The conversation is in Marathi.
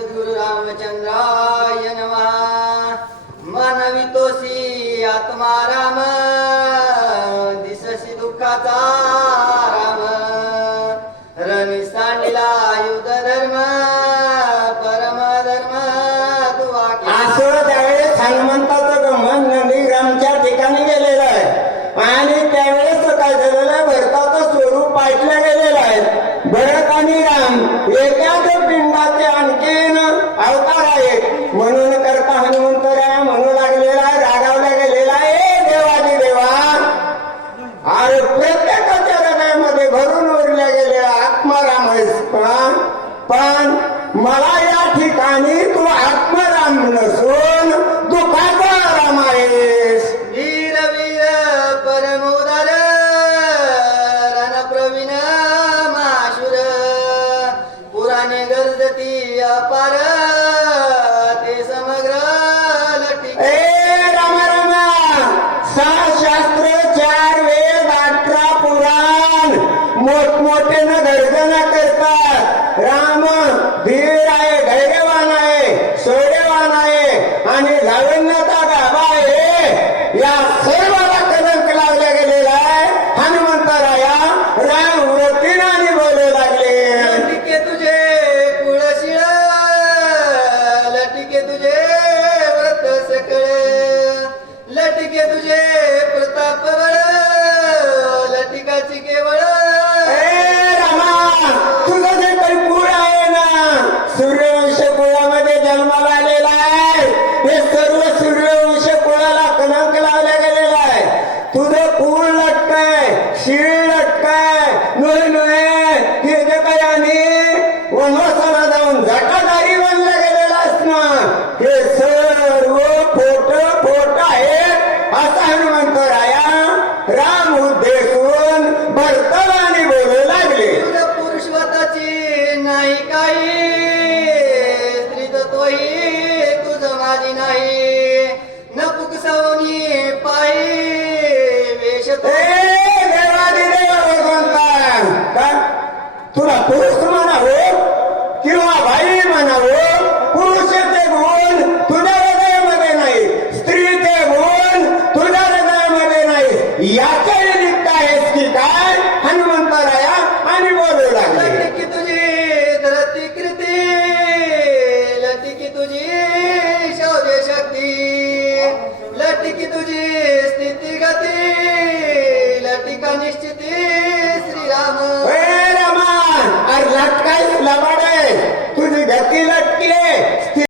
सद्गुरु रामचंद्राय नमः। मनवितोसी आत्मा राम दिससी दुःखाचा राम। रणी सांडला धर्म परम धर्म असं त्यावेळेस हनुमंताचं गमन नंदीग्रामच्या ठिकाणी गेलेलं आहे. आणि त्यावेळेस काय झालेलं आहे भरताचं स्वरूप पाठलं गेलेलं आहे. भरत आणि राम एकाच पण मला या ठिकाणी तू आत्मराम नसून शीळ काय नुळे नुळे हे जे आणि वनवासाला जाऊन झटादारी बनला गेलेला असणं हे सर्व फोट फोट आहे असा हनुमंत राया राम उद्देशून भरतवाने बोलू लागले. पुरुषवताची नाही काही स्त्री तत्वही तुझ माझी नाही. ಲಾಮಾಡೆ ತುಜಿ ಗತಿ ಲಟ್ಕೆ